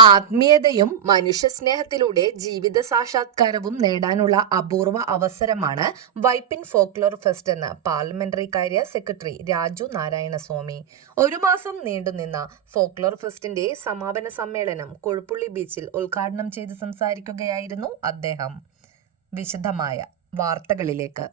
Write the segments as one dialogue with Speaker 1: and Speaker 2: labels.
Speaker 1: ആത്മീയതയും മനുഷ്യസ്നേഹത്തിലൂടെ ജീവിത സാക്ഷാത്കാരവും നേടാനുള്ള അപൂർവ അവസരമാണ് വൈപ്പിൻ ഫോക്ലോർ ഫെസ്റ്റ് എന്ന് പാർലമെന്ററി കാര്യ സെക്രട്ടറി രാജു നാരായണസ്വാമി. ഒരു മാസം നീണ്ടുനിന്ന ഫോക്ലോർ ഫെസ്റ്റിന്റെ സമാപന സമ്മേളനം കൊഴുപ്പുള്ളി ബീച്ചിൽ ഉദ്ഘാടനം ചെയ്ത് സംസാരിക്കുകയായിരുന്നു അദ്ദേഹം. വിശദമായ വാർത്തകളിലേക്ക്.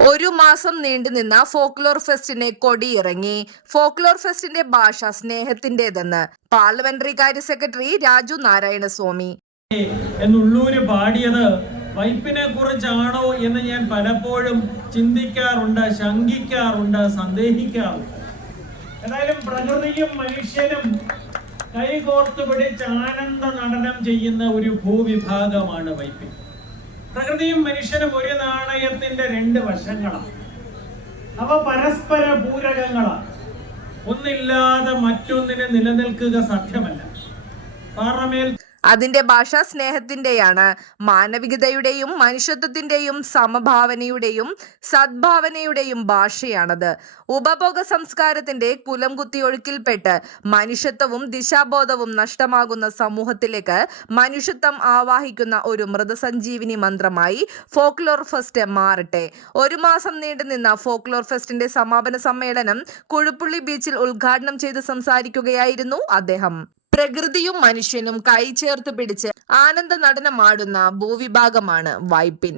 Speaker 1: ഒരു മാസം നീണ്ടുനിന്ന ഫോക്ലോർ ഫെസ്റ്റിന് കൊടിയിറങ്ങി. ഫോക്ലോർ ഫെസ്റ്റിന്റെ ഭാഷ സ്നേഹത്തിന്റേതെന്ന് പാർലമെന്ററി കാര്യ സെക്രട്ടറി രാജു നാരായണസ്വാമി.
Speaker 2: എന്നുള്ളൂര് പാടിയത് വൈപ്പിനെ കുറിച്ചാണോ എന്ന് ഞാൻ പലപ്പോഴും ചിന്തിക്കാറുണ്ട് ശങ്കിക്കാറുണ്ട് സന്ദേഹിക്കാറുണ്ട്. ഏതായാലും പ്രകൃതിയും മനുഷ്യനും കൈകോർത്ത് പിടിച്ച് ആനന്ദ നടനം ചെയ്യുന്ന ഒരു ഭൂവിഭാഗമാണ് വൈപ്പിൻ. പ്രകൃതിയും മനുഷ്യനും ഒരു നാണയത്തിന്റെ രണ്ട് വശങ്ങളാണ്. അവ പരസ്പര പൂരകങ്ങളാണ്. ഒന്നില്ലാതെ മറ്റൊന്നിനെ നിലനിൽക്കുക സാധ്യമല്ല. പാറമേൽ
Speaker 1: അതിന്റെ ഭാഷ സ്നേഹത്തിന്റെയാണ് മാനവികതയുടെയും മനുഷ്യത്വത്തിന്റെയും സമഭാവനയുടെയും സദ്ഭാവനയുടെയും ഭാഷയാണത്. ഉപഭോഗ സംസ്കാരത്തിന്റെ കുലം കുത്തിയൊഴുക്കിൽപ്പെട്ട് മനുഷ്യത്വവും ദിശാബോധവും നഷ്ടമാകുന്ന സമൂഹത്തിലേക്ക് മനുഷ്യത്വം ആവാഹിക്കുന്ന ഒരു മൃതസഞ്ജീവിനി മന്ത്രമായി ഫോക്ലോർ ഫെസ്റ്റ് മാറട്ടെ. ഒരു മാസം നീണ്ടുനിന്ന ഫോക്ലോർ ഫെസ്റ്റിന്റെ സമാപന സമ്മേളനം കുഴുപ്പുള്ളി ബീച്ചിൽ ഉദ്ഘാടനം ചെയ്ത് സംസാരിക്കുകയായിരുന്നു അദ്ദേഹം. പ്രകൃതിയും മനുഷ്യനും കൈചേർത്ത് പിടിച്ച് ആനന്ദ നടനമാടുന്ന ഭൂവിഭാഗമാണ് വൈപ്പിൻ.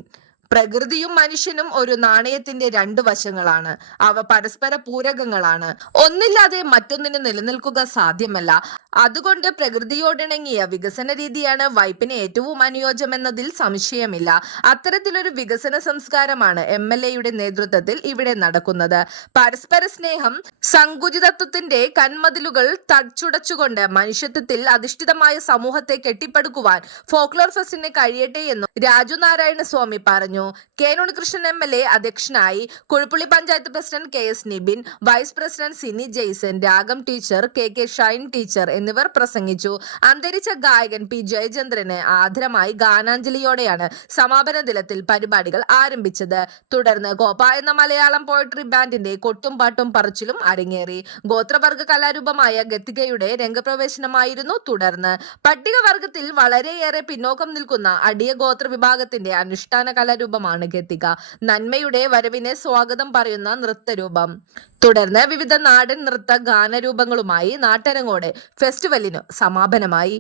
Speaker 1: പ്രകൃതിയും മനുഷ്യനും ഒരു നാണയത്തിന്റെ രണ്ട് വശങ്ങളാണ്. അവ പരസ്പര പൂരകങ്ങളാണ്. ഒന്നില്ലാതെ മറ്റൊന്നിന് നിലനിൽക്കുക സാധ്യമല്ല. അതുകൊണ്ട് പ്രകൃതിയോടിണങ്ങിയ വികസന രീതിയാണ് വൈപ്പിന് ഏറ്റവും അനുയോജ്യമെന്നതിൽ സംശയമില്ല. അത്തരത്തിലൊരു വികസന സംസ്കാരമാണ് എം എൽ എയുടെ നേതൃത്വത്തിൽ ഇവിടെ നടക്കുന്നത്. പരസ്പര സ്നേഹം സങ്കുചിതത്വത്തിന്റെ കൺമതിലുകൾ തച്ചുടച്ചുകൊണ്ട് മനുഷ്യത്വത്തിൽ അധിഷ്ഠിതമായ സമൂഹത്തെ കെട്ടിപ്പടുക്കുവാൻ ഫോക്ലോർ ഫെസ്റ്റിന് കഴിയട്ടെ എന്നും രാജു നാരായണ സ്വാമി പറഞ്ഞു. K Unnikrishnan M L A അധ്യക്ഷനായി Kuzhuppilly panchayat president K S Nibin vice president Sini Jaison Ragam teacher K K Shine teacher എന്നിവർ പ്രസംഗിച്ചു. അന്തരിച്ച ഗായകൻ പി ജയചന്ദ്രന് ആദരമായി ഗാനാഞ്ജലിയോടെയാണ് സമാപന ദിനത്തിൽ പരിപാടികൾ ആരംഭിച്ചത്. തുടർന്ന് ഗോപ എന്ന മലയാളം പോയട്രി ബാൻഡിന്റെ കൊട്ടും പാട്ടും പറച്ചിലും അരങ്ങേറി. ഗോത്രവർഗ കലാരൂപമായ ഗത്തികയുടെ രംഗപ്രവേശനമായിരുന്നു തുടർന്ന്. പട്ടികവർഗത്തിൽ വളരെയേറെ പിന്നോക്കം നിൽക്കുന്ന അടിയ ഗോത്ര വിഭാഗത്തിന്റെ അനുഷ്ഠാന കലാരൂപമാണ് ഗതിക നന്മയുടെ വരവിനെ സ്വാഗതം പറയുന്ന നൃത്തരൂപം. തുടർന്ന് വിവിധ നാടൻ നൃത്ത ഗാനരൂപങ്ങളുമായി നാട്ടരങ്ങോടെ ഫെസ്റ്റിവലിനു സമാപനമായി.